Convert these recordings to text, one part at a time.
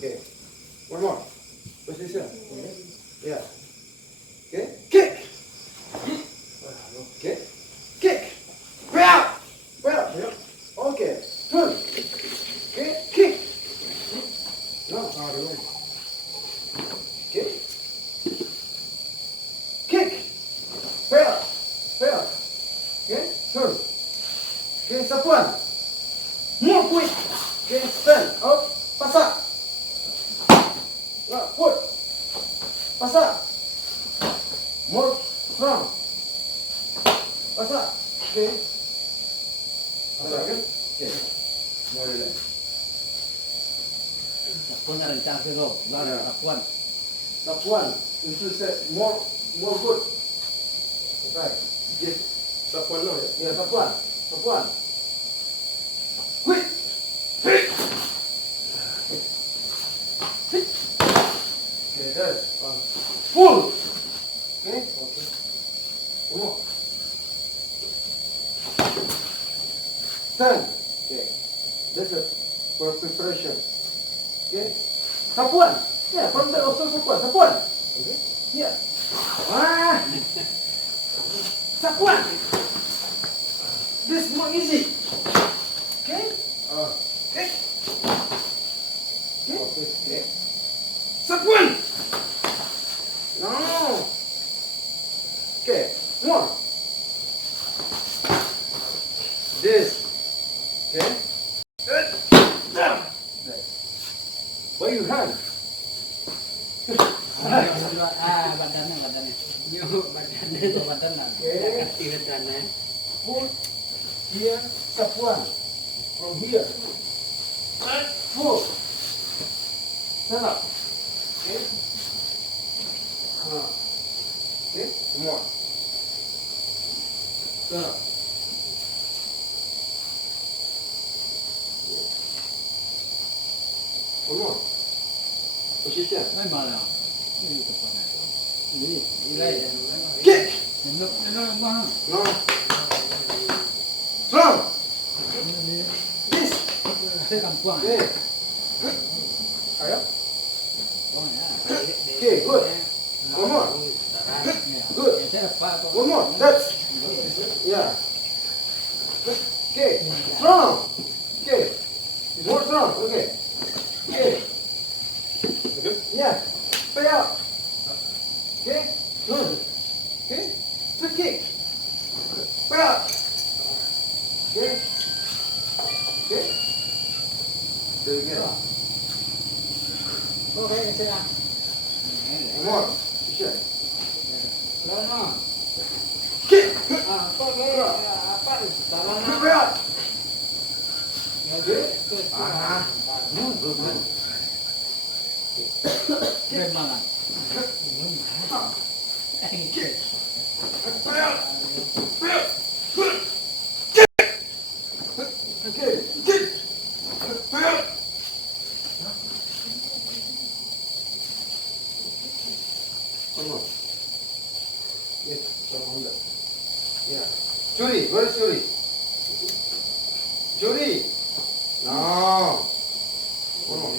Okay. One more. Position. Okay. Yeah. Okay. Kick. Okay. Kick. Way out. Way out. Okay. Turn. Okay. Kick. No. Okay. Kick. Way out. Way out. Okay. Turn. Okay. Sapuan. More quick. Okay. Stand. Up. Pasak. Put. Pasak. More strong. Pasak. Okay. Pasak kan? Okay. More relax. Sapuan ada di tangsi lo, lalu sapuan. Sapuan. Itu more good. Okay. Yes. Sapuan no ya. Yeah, sapuan. Sapuan. Quick. Hit. Hit. Okay, that's full. Okay. Okay. Come on. Stand. Okay. That's a for preparation. Okay. Sapuan. Yeah, from there also sapuan. Sapuan. Okay. Yeah. Ah. Sapuan. This is more easy. Okay. Okay. Okay. Okay. Sapuan. No. Okay. More. This. Okay. Good. Where you hand? Badannya. Yo, badannya. Okay. Kaki badannya. Put here, sapuan. From here. Full. Stand up. Okay. Okay. More. Stand up. One more. Position. Mai malah. Ini kepala. Ini ilai. Kick. Ini mah. No. Strong. This. Saya kampuang. Okay. Ayo. Okay, good. One more. Good. Saya apa? One more. That's. Yeah. Okay. Strong. Okay. More strong. Okay. Okay. Good. Yeah. Stay out. Okay. Good. Okay. Split kick. Stay out. Okay. Okay. Do it again. Okay, saya. One more. Position. Lama. Kick. Apa apa? Stay out. Okay. Good. Good. Bagaimana? Kick. Stay out. Stay out. Good. Okay. Kick. Stay out. Come on. Yes. Yeah. Churi. Where is Churi? Churi. No. One more.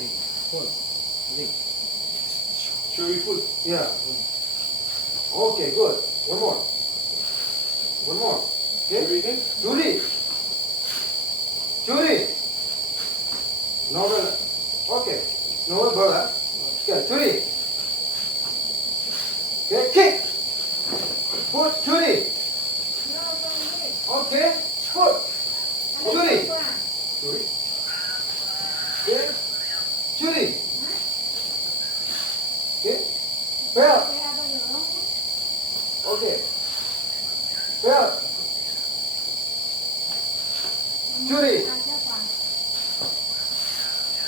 Chewy food. Yeah. Okay, good. One more. One more. Okay. Chewy again. Churi. Churi. No, okay. No, brother. Okay, Churi. Okay, kick. Put Churi. Okay, put. Churi. Chewy. Okay. Churi. Okay. Bell. Okay. Bell. Churi.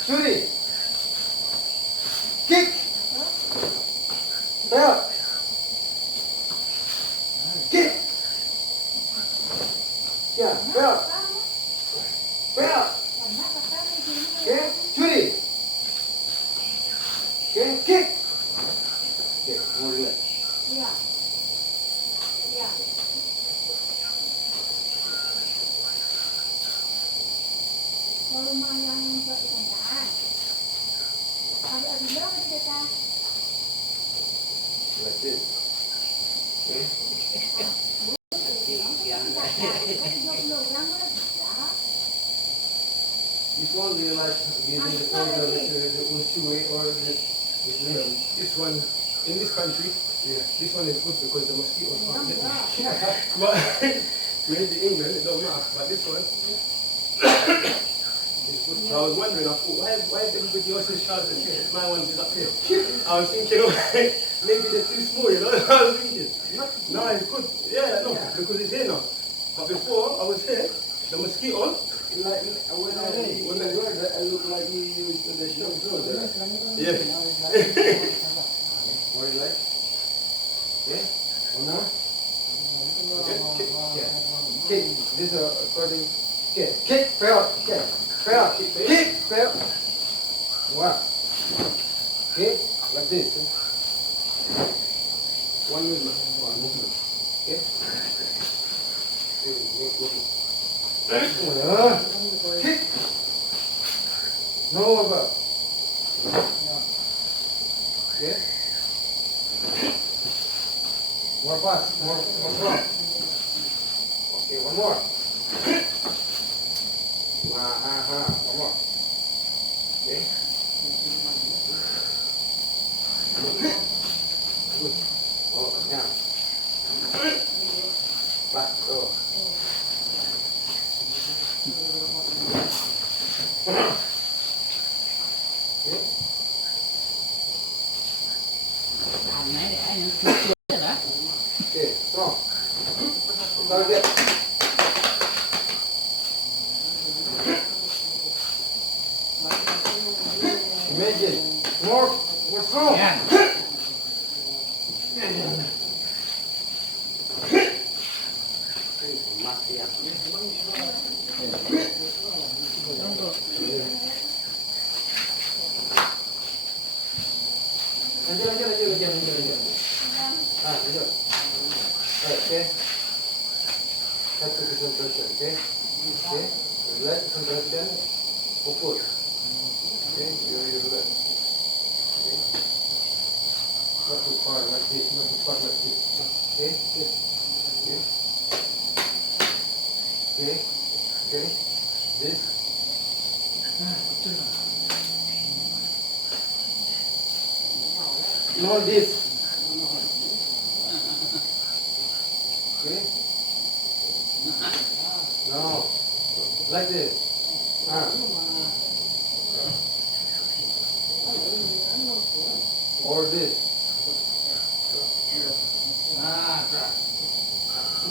Churi. Kick. Bell. Kick. Yeah, bell. Bell. Okay, Churi. Okay, kick. Okay, more relax. Lumayan untuk ikan. Like this. Okay. This one, do you like giving the order the Unshui or this one? This one, in this country, Yeah. this one is good because the mosquitoes can't get me. But maybe England, it don't matter. But this one, is good. So I was wondering, I thought, why is everybody else's trousers here? My one's is up here. I was thinking, maybe they're too small, you know? I was thinking, no, it's good. Yeah, no, because it's here now. But before I was here, the mosquitoes, Like when I wear that, I look like you used the shop clothes. yeah. What do you like? Yeah? One more? Kick. This is according. Kick. Kick. Fail. Kick. Fail. Kick. Fail. What? Kick. Like this. One movement. One movement. Okay. Kick. No about. Okay. More fast. More strong. Okay, one more. One more. Okay. Good. Oh, down. Back. Oh. Okay. Okay, strong. Target. Imagine. More strong. Mati ya. Lanjut. Lanjut. Okay. Satu concentration, okay? Okay. Relax concentration. Fokus. Okay, you relax. Okay. Not too far like this, not too far like this. Okay? Okay. Okay. Okay. This. No, this. Okay? No. Like this. Or this.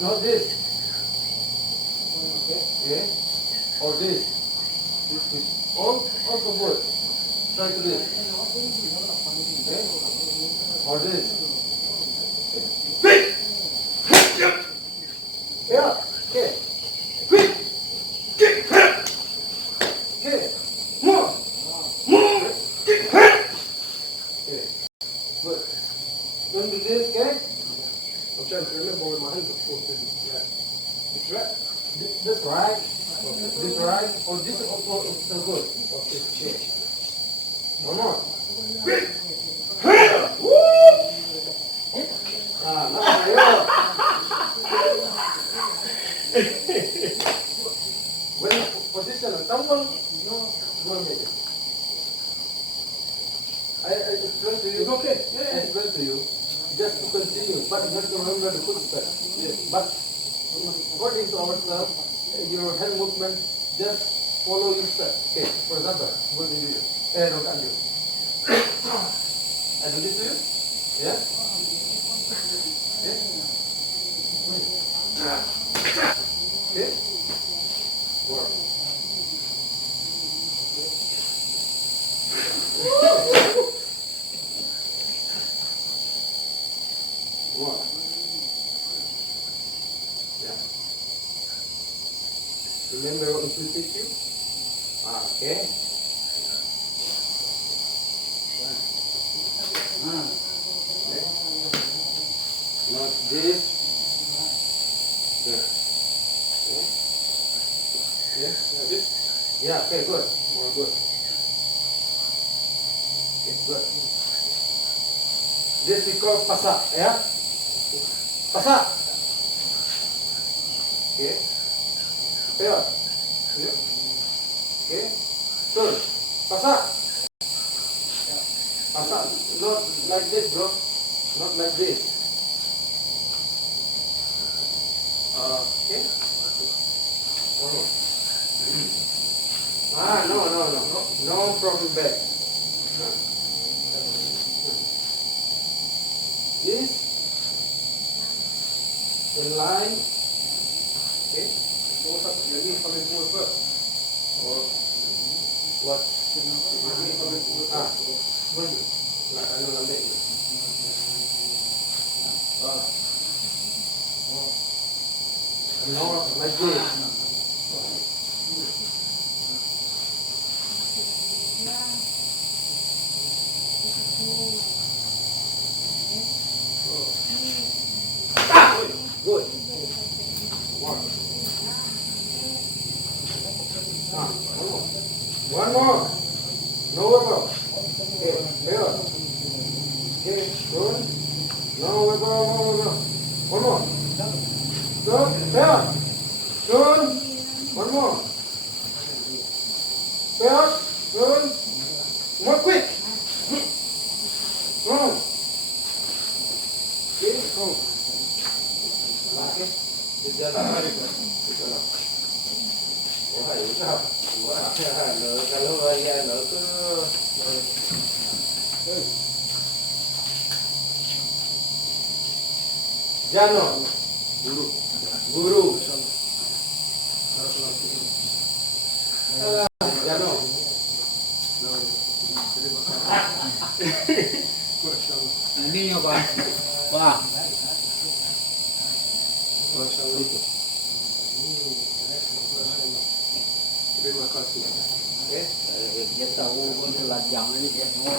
Not this. Okay? Or this. This is also good. Try to this. Okay? Or this. Yeah. Okay. Quick. Okay. More. Okay. Good. Don't do this, okay? I'm trying to remember where my hands are supposed to be. Yeah. This right. This right. This right. Or this also so good. Okay. Okay. One more. Quick. Woo! When you position someone, you will make it. I explain to you. It's okay. I explain to you. Just to continue, but you have to remember the footsteps. Yeah. But according to ourselves, your hand movement, just follow your step. Okay, for example, what do you do? No, can't do. I do this to you? Yeah? Okay? Okay? Work. Work. Yeah. Remember what we teach you? Okay. Okay. Not this. There. Okay. Okay. Yeah, this. Yeah, okay, good. More good. Okay. Good. This we call pasak, yeah? Pasak. Okay. Payout. Okay. Turn. Pasak. Pasak. Not like this, bro. Not like this. Okay. One more. No from back. This the line. Okay. What's up? Your knee coming forward first. Or what? Your knee coming forward Ah, first. good. Ano lamig na. No, like this. Good. One. One more. No wiggle. Okay, here. Okay, good. No wiggle, no wiggle. One more. Good. Here. Good. One more. Here. Good. More quick. Go. Okay, go. Okay. Dia jalan lagi kan? Dia jalan. Oh, hai, usah. Wah, kalau dia nak ke Jano. Guru. Jano. Ini nyoba. Wah. Terima kasih. Okay. Dia tahu pun telajang ini dia semua.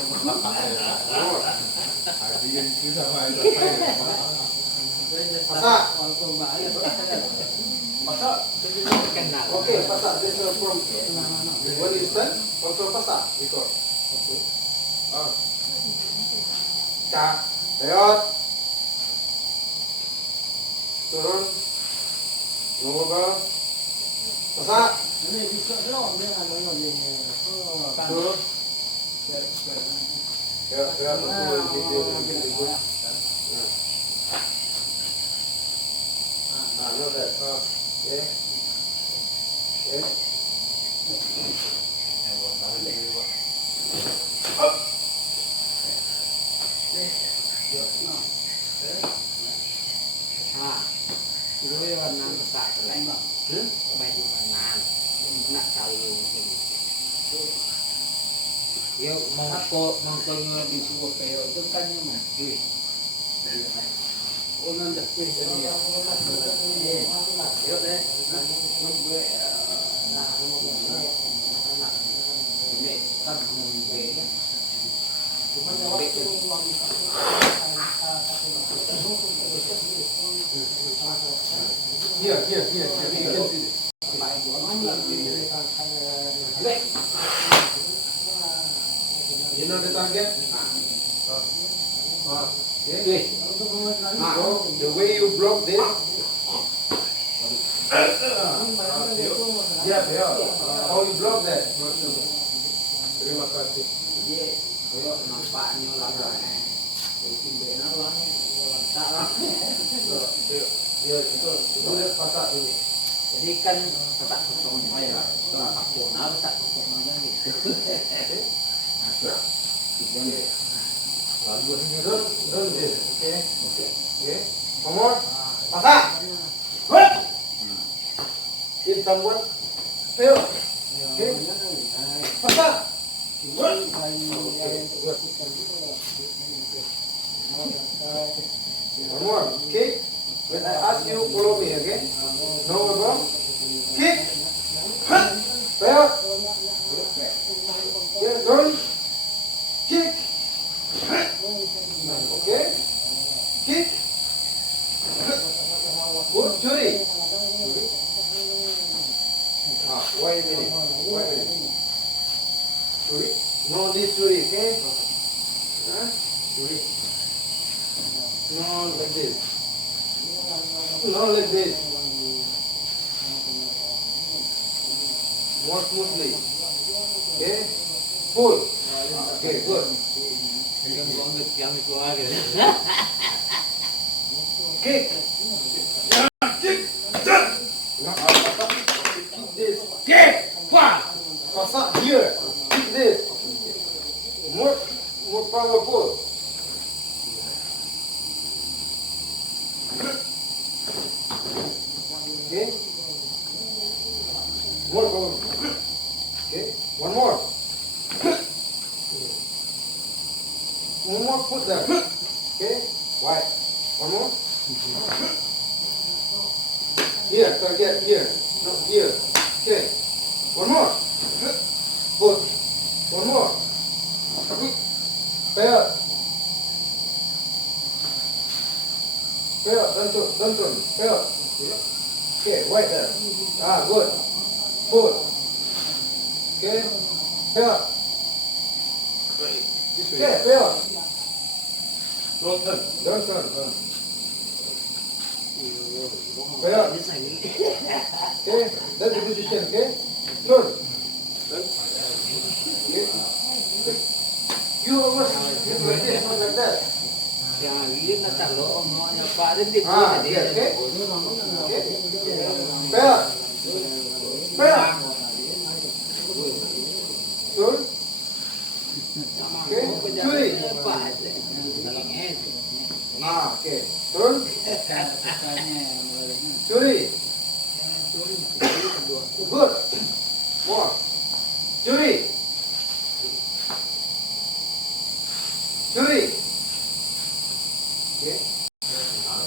Pasak. Pasak. Okay, pasak. This is from when you stand, also pasak. Because. Okay. Kak. Bayot. Turun. Nunggu. Pasak. Ini bisa dong dia ada lagi. Turun. Ya, betul video itu. No that. Yeah. Yeah. Up. Itu warna besar lain. Baju warna. Nak tahu ya mangko disuruh kayo itu kan mah. Oh nanti jadi ya. Yo deh. Ini kan Here. You can see this. You know the target? Okay. So the way you block this. Yeah. How you block that? Terima kasih. Dia nampaknya lah. Ya, itu boleh pasak ini. Jadi kan tak kosong saya lah. Kalau aku nak tak kosong mana gitu. Lalu ini run this. Okay. Komod, pasak. Hut. Hit someone. Ayo. Okay. Pasak. Hut. One more. Kick. When I ask you, follow me, okay? No problem. Kick. Hut. Ayo. Okay, run. Kick. Okay. Kick. Good, Juri. Wait a minute. Juri? No, this Juri, okay? Huh? No, like this. No, like this. More smoothly. Okay? Pull. Okay, good. Yang banget yang keluarga. Kick. No, kick this. Kick. Wah. Pasak here. Kick this. More powerful. Okay. More powerful. Okay. One more. One more foot there. Okay. Wide. One more. Here, target here. No, here. Okay. One more. Foot. One more. Pair. Pair. Don't turn. Pair. Okay, wide there. Ah, good. Foot. Okay. Pair. This way. Okay, pair. Don't turn. Don't turn. Pair. Ini saya ini. Okay, that's the position, okay? Turn. Turn. Okay. You always hit like this, not like that. Yang ini nak lo omongnya Pak Rin di Ah, yes, okay? Okay. Pair. Pair. Turn. Okay. Curi. Ah, okay. Turn. Curi. Good. More. Curi. Curi. Okay.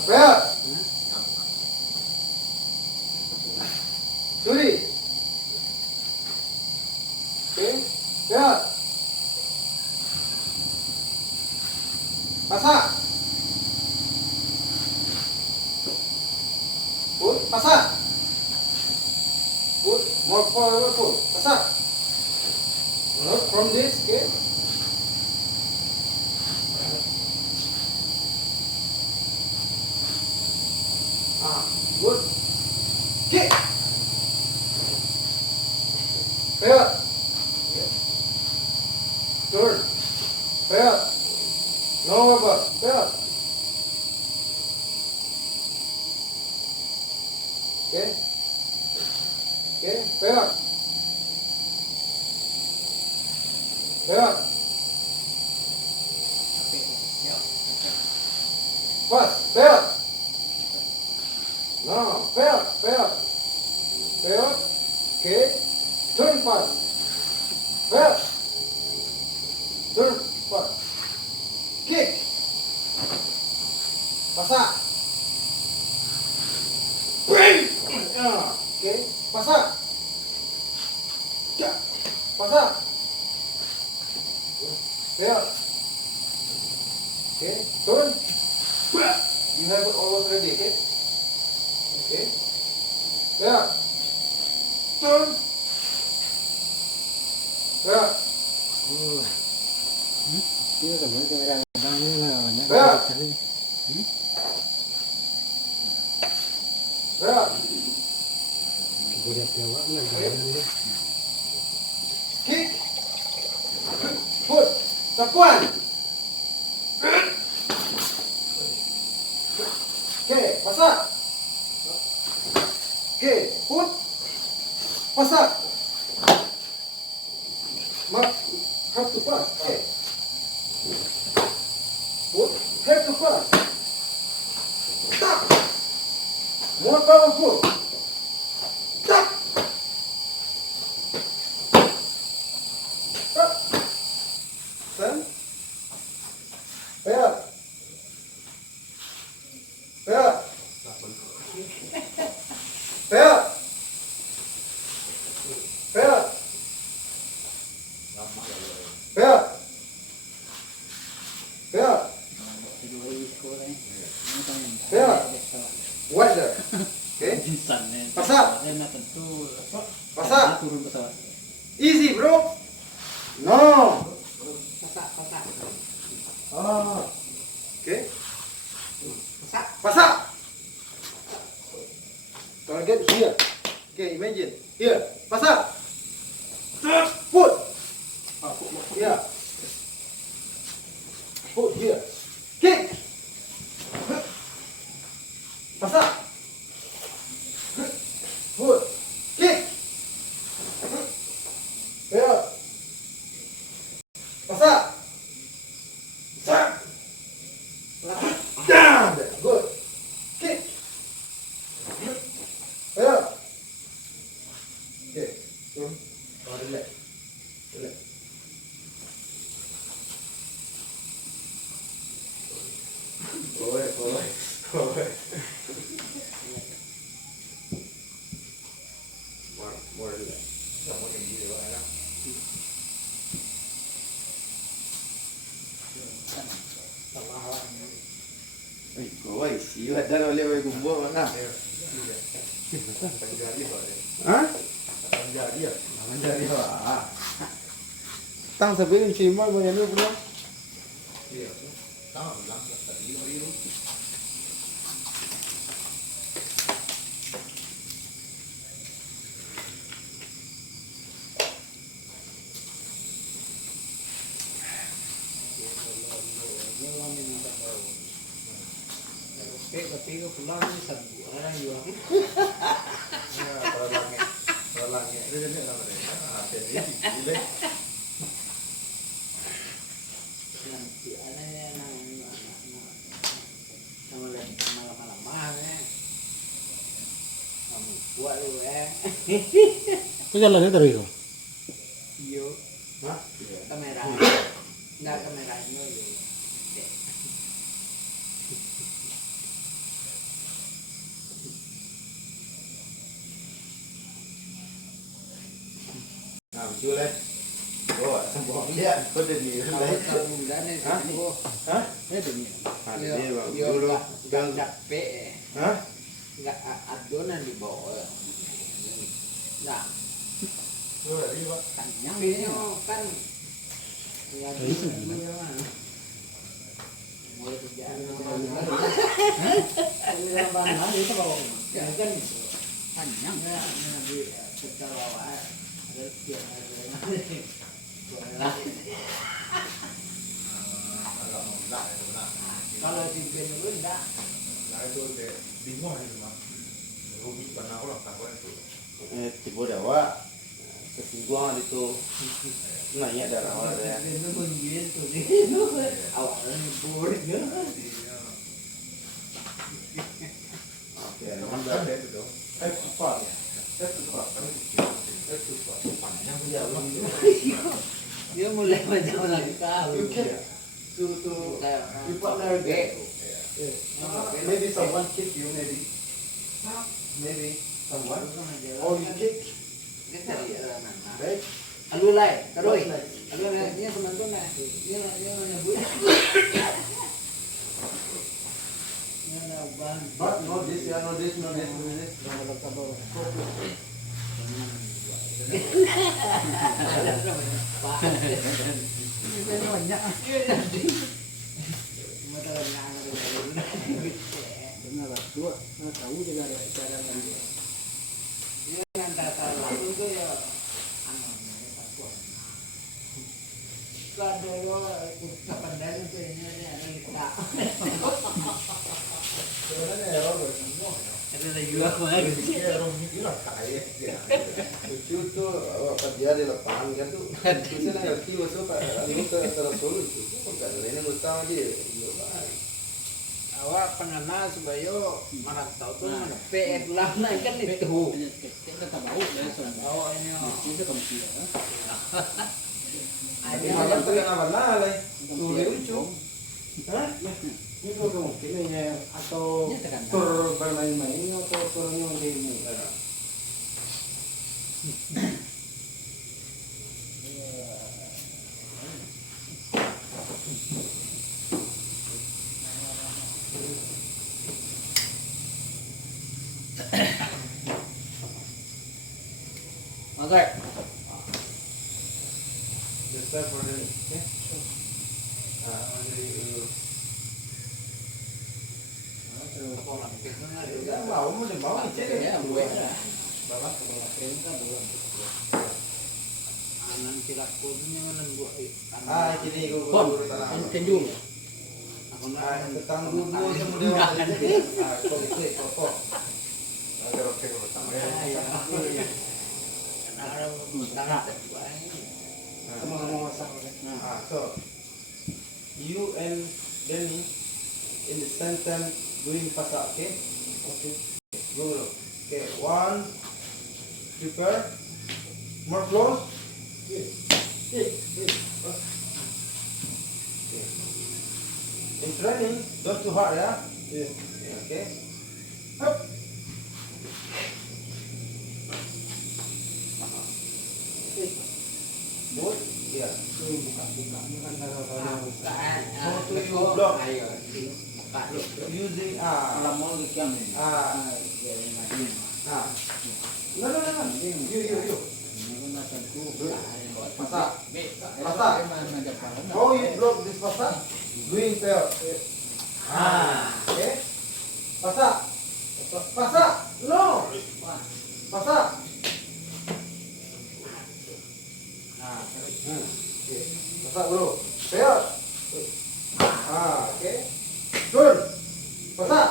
Pair. Curi. Okay. Pair. Pasak. Put. Pasak. Put. More powerful. Pasak. Not from this, okay? Ah, good. Kick. Pair. Turn. Pair. No rubber. Pair. Okay. Okay. Pair. Pair. Pass. Pair. No. Pair. Pair. Pair. Okay. Turn pass. Pair. Turn pass. Kick. Pasak. Bring. Okay. Pasak. Ya. Pasak. Pair. Okay. Turn. You have it almost ready, okay? Okay. Pair. Turn. Pair. Chưa có mấy camera đang như là Pair. Pair. Udah lewat lah. Kick. Put. Sapuan. Okay, pasak. Okay, put. Pasak. Mark. Have to pass. Okay. Put. Have to pass. Tap. More powerful. Tap. Tap. Then. Pair. Pair. Pair. Pair. Pair. Pair. Pair. What there? Okay. Pasak. Pasak. Turun pesawat. Easy, bro. No. Pasak. Ah. Okay. Masak. Pasak. Target here. Okay, imagine. Here. Pasak. Put. Here. Put here. Kick. Pasak. Put. Kick. Here. Pasak. Sak. Down. Good. Kick. Here. Okay. Turun. Relax. Relax. Boleh. More relax. Sama kayak gini Pak ya. Oi, sih ada oleh gumbo mana? Panjari Pak ya. Hah? Panjari ya. Manjari wah. Tang sabihin cima mo yan bro. Iya. Tahu lah tadi itu. Tapi ko pulang ni sa buhay yun. Ya, kalau langit itu jadi apa deh? Ah, jadi gile. Nanti ada yang malam-malam kamu buat lu Kok jalannya terus itu? iyo Hah? kamera nggak kameranya yo Nah, betul eh. Oh, semua lihat kau jadi. kamu dan itu Hah? ya demi Ada yo dia bang. yo Dulu. nggak capek Hah? nggak adonan di bawah nah Lu tadi Pak. yang ini kan ya itu mulai kerjaan Mana itu kalau ya kan panjang ya nanti secara ada kalau pimpin dulu enggak Nah itu deh bingung itu Mas. Rumit karena aku lah takut itu. Tiba dewa. Kesinggungan itu. Nanya darah awal ya. pimpin dulu gitu sih awalnya libur ya Oke, Makan deh itu dong. apa ya? Panjang Ya, dia mulai macam lagi kau you can to you put there again. Maybe someone kick you, maybe someone. Or you kick, right? alulai terus alulai ini teman-teman dia mana buat ini ada bahan But no this, yeah, no this, no this, no this. banyak benar dua, tahu juga ada cara lagi. Sebenarnya ya Robo semua. Ya rumit itu lah kaya ya. Lucu tuh kerja di lapangan kan tuh. Bisa ngerti masuk pak, anu terus solo itu. Kok kan ini mustahil dia. awak pengenal supaya merantau tuh mana PF lah nah kan itu Kita tak bau dari sana. awak ini Itu kamu tidak. Ini malam tuh yang apa lah leh. Tuh lucu. Hah? Ini kok mungkin ya atau tur bermain-main atau turnya di ini. Oke. Just for the okay. Kalau lapis kan ada. Ya, mau mau kecil Ya, ya. buat lah. Bapak kalau lapis kan belum. Anan kilat punya mana buat. Ah, kini Kon, guru tanah. tenjung. Aku Ah, nak tentang dulu kemudian. Ah, kok itu kok. Ada oke guru tanah. ada tanah buat. Kamu masak. Ah, so you and Denny in the sentence doing pasak, okay? Okay. Go. Okay, one, prepare, more close. Okay. In training, don't too hard, yeah? Yeah. Okay. Up. Good. Yeah. Buka-buka ni kan kalau Using Lamol ke kiam ni. ah. No. You. Pasak. How you block this pasak? Doing pair. Okay. Pasak. No. Pasak. Okay. Pasak bro. Pair. Okay. Turn. Pasak.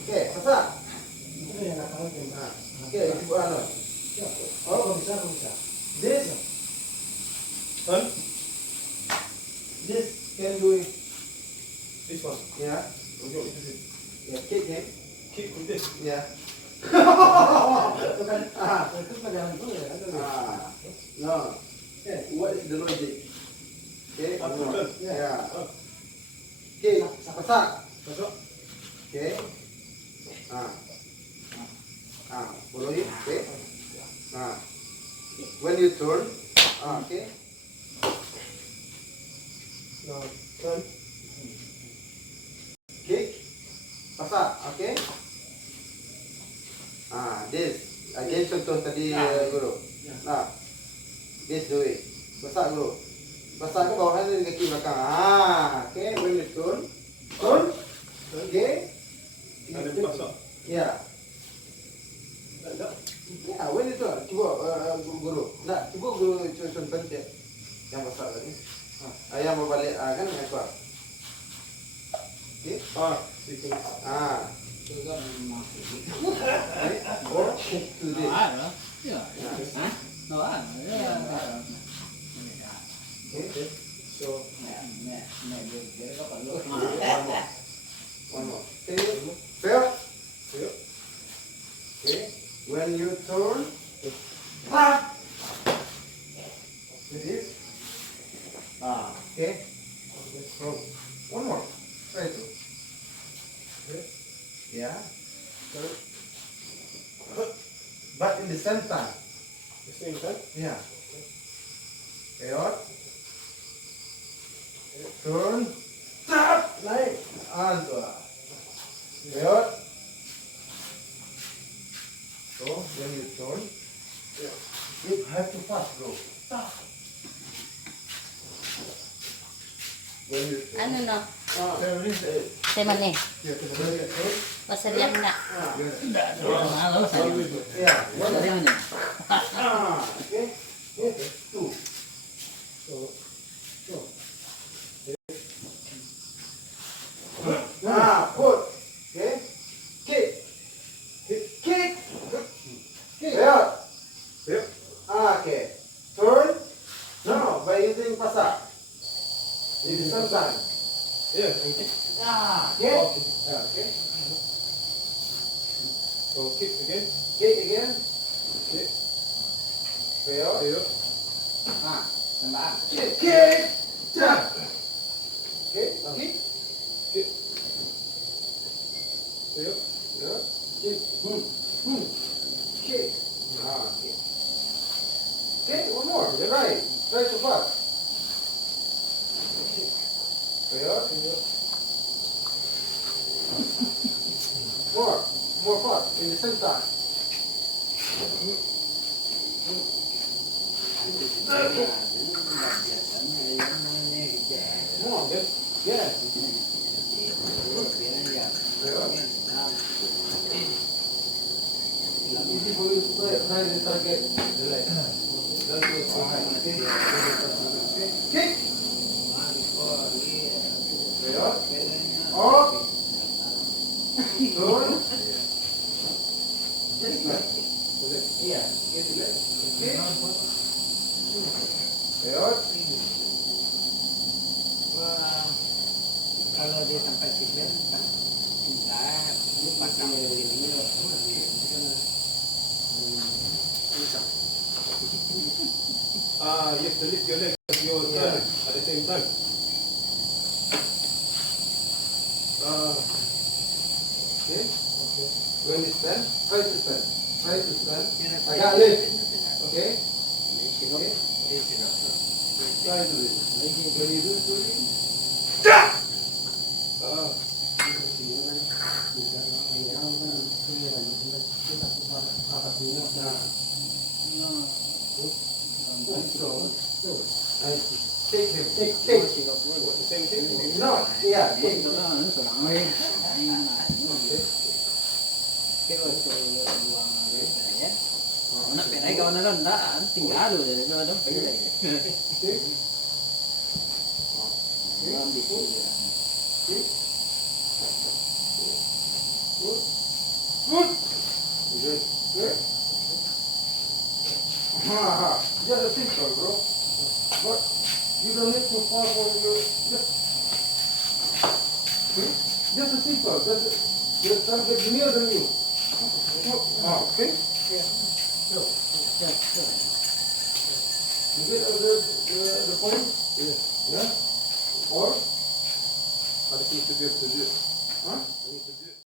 Okay, pasak. Itu yang nak tahu tu. Okay, ibu ano. Oh, bisa. This Son, this can do it. this one. Yeah. What do you want me to do? Yeah, kick him. Kick with this. Yeah. Itu kan itu pelajaran tu ya. No. What is the logic? Okay. African. Yeah. Oh, Okay. Pasak. masuk. Okay. Follow it. Okay. When you turn. Okay. Now, turn. Kick. Pasak. Okay. This. Again contoh tadi guru. This do it. Pasak guru. Pasak ke bawah dari kaki belakang. Okay. When you turn. Okay. And then pass up. Yeah. Like that. Ya, when itu cuba guru. Nak, cuba guru contoh dia yang besar tadi. Ayam berbalik kan ekor. Okey. You can. Itu kan masuk. Or hook to this. Ada. Ya. Hah? No ada. Ya. Okay. So, Dia kau perlu. One more. Okay. Fair. yeah. Okay. When you turn, it is. Okay. So one more. Try to. Okay. Yeah. But in the same time. The same time. Yeah. Out. Turn. Tap. Naik. Antua. Out. So when you turn, you have to fast go. When you turn. Ano no? There is a. Tema ni. You have to bring it in. Pasarian na. Halo, saya. Yeah. Saya ni. Okay. Okay. Two. Put. Okay. Kick. Kick. Yeah. Yep. Okay. Turn. No, by using pasak. It is sometimes. Yeah. And kick. Okay. Okay. So kick again. Kick again. Kick. Fail. Here. Nampak? Kick. Kick. Tap. Okay. Kick. Kick. Here. Yeah. Kick. Kick. Okay. Okay. One more. You're right. Try to fast. Fail. More fast in the same time. Biasanya yang mana Yes. Yes. Biar dia. Very good. Nah, Easy for you to try the target. The leg. Don't go so high. Okay. Kick. Very good. Up. Turn. Yes, nice. Yeah. Get the leg. Okay. Very good. Wah, kalau dia sampai sini kan tidak lupa kamu ini. You have to lift your leg at your turn at the same time. Okay. When you stand, try to stand. Try to stand. Agak lift. Okay. Okay. Try to lift. When you do slowly. Take him. Take. The same kick? No. Yeah. Take. Nó sổ đắng lên. Nó phải đấy con nó đã tình cá rồi để nó phải đấy. Take. Nó bị Good. Good. Good. Good. Just a simple, bro. But you don't need to fall for your just a simple. Just target near than you. Okay. You get the point? Yeah. Or I just need to be able to do it.